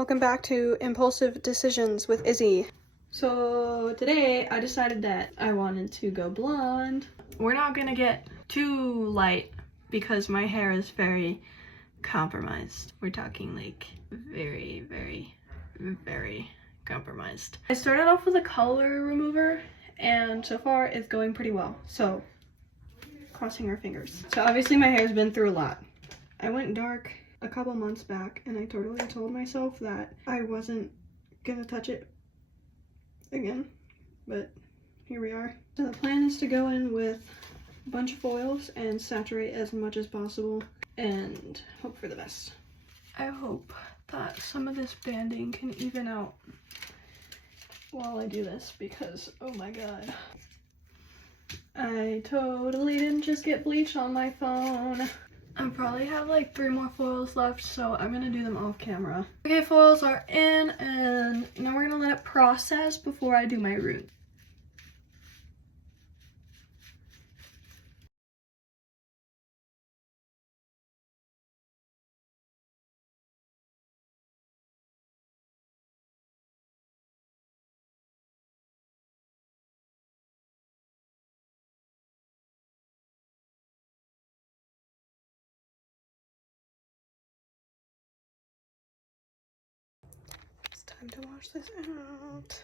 Welcome back to Impulsive Decisions with Izzy. So today I decided that I wanted to go blonde. We're not gonna get too light because my hair is very compromised. We're talking like very, very, very compromised. I started off with a color remover and so far it's going pretty well. So crossing our fingers. So obviously my hair's been through a lot. I went dark a couple months back and I totally told myself that I wasn't gonna touch it again, but here we are. So the plan is to go in with a bunch of oils and saturate as much as possible and hope for the best. I hope that some of this banding can even out while I do this because oh my god. I totally didn't just get bleach on my phone. I probably have like 3 more foils left, so I'm gonna do them off camera. Okay, foils are in, and now we're gonna let it process before I do my root. It's time to wash this out.